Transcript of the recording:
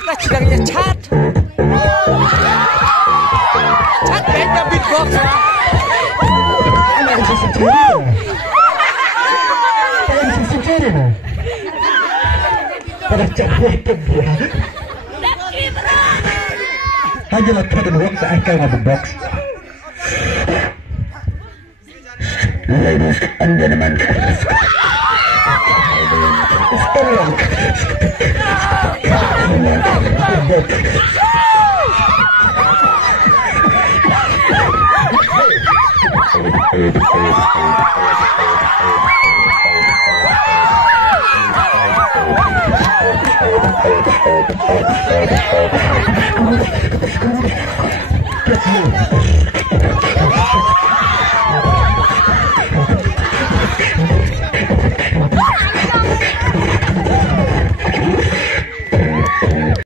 Kita sidangnya cat. Cat beda beatbox ya. Hanya letak dan waktu akan nge-box. Ladies and gentlemen,